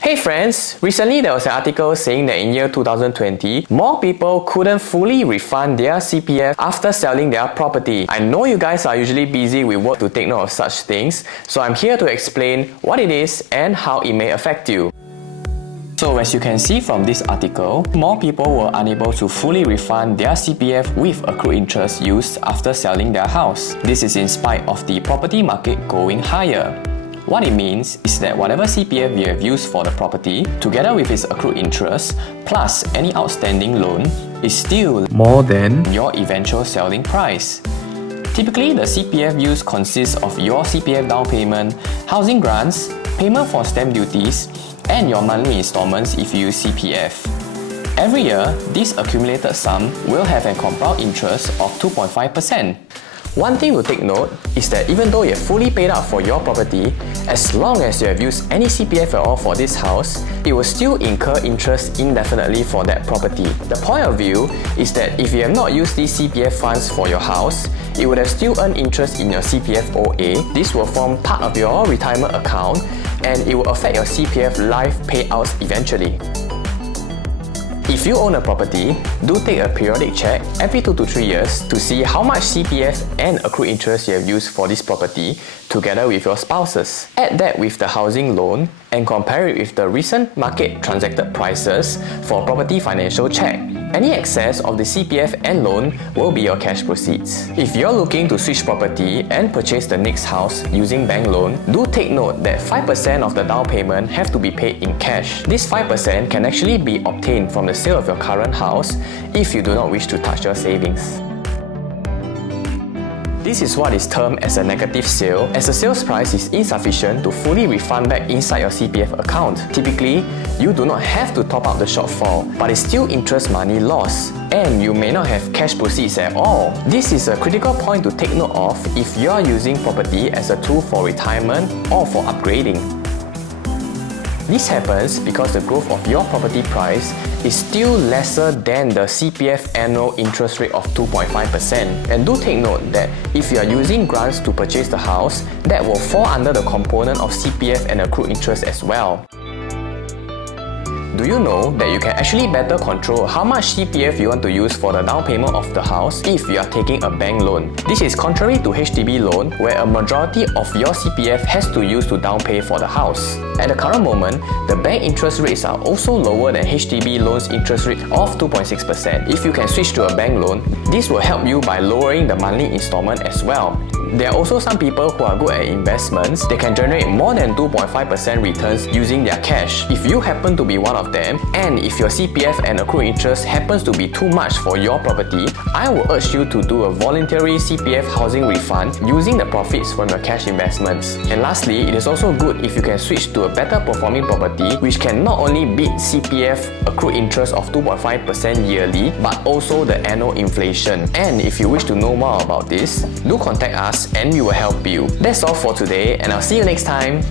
Hey friends, recently there was an article saying that in year 2020, more people couldn't fully refund their CPF after selling their property. I know you guys are usually busy with work to take note of such things, so I'm here to explain what it is and how it may affect you. So as you can see from this article, more people were unable to fully refund their CPF with accrued interest used after selling their house. This is in spite of the property market going higher. What it means is that whatever CPF you have used for the property, together with its accrued interest, plus any outstanding loan, is still more than your eventual selling price. Typically, the CPF used consists of your CPF down payment, housing grants, payment for stamp duties, and your monthly installments if you use CPF. Every year, this accumulated sum will have a compound interest of 2.5%. One thing to take note is that even though you have fully paid up for your property, as long as you have used any CPF at all for this house, it will still incur interest indefinitely for that property. The point of view is that if you have not used these CPF funds for your house, it would have still earned interest in your CPF OA. This will form part of your retirement account and it will affect your CPF life payouts eventually. If you own a property, do take a periodic check every 2 to 3 years to see how much CPF and accrued interest you have used for this property together with your spouses. Add that with the housing loan and compare it with the recent market transacted prices for property financial check. Any excess of the CPF and loan will be your cash proceeds. If you're looking to switch property and purchase the next house using bank loan, do take note that 5% of the down payment have to be paid in cash. This 5% can actually be obtained from the sale of your current house if you do not wish to touch your savings. This is what is termed as a negative sale, as the sales price is insufficient to fully refund back inside your CPF account. Typically, you do not have to top up the shortfall, but it's still interest money lost, and you may not have cash proceeds at all. This is a critical point to take note of if you are using property as a tool for retirement or for upgrading. This happens because the growth of your property price is still lesser than the CPF annual interest rate of 2.5%. And do take note that if you are using grants to purchase the house, that will fall under the component of CPF and accrued interest as well. Do you know that you can actually better control how much CPF you want to use for the down payment of the house if you are taking a bank loan? This is contrary to HDB loan, where a majority of your CPF has to use to down pay for the house. At the current moment, the bank interest rates are also lower than HDB loan's interest rate of 2.6%. If you can switch to a bank loan, this will help you by lowering the monthly installment as well. There are also some people who are good at investments. They can generate more than 2.5% returns using their cash. If you happen to be one of them, and if your CPF and accrued interest happens to be too much for your property, I will urge you to do a voluntary CPF housing refund using the profits from your cash investments. And lastly, it is also good if you can switch to a better performing property which can not only beat CPF accrued interest of 2.5% yearly, but also the annual inflation. And if you wish to know more about this, do contact us and we will help you. That's all for today, and I'll see you next time.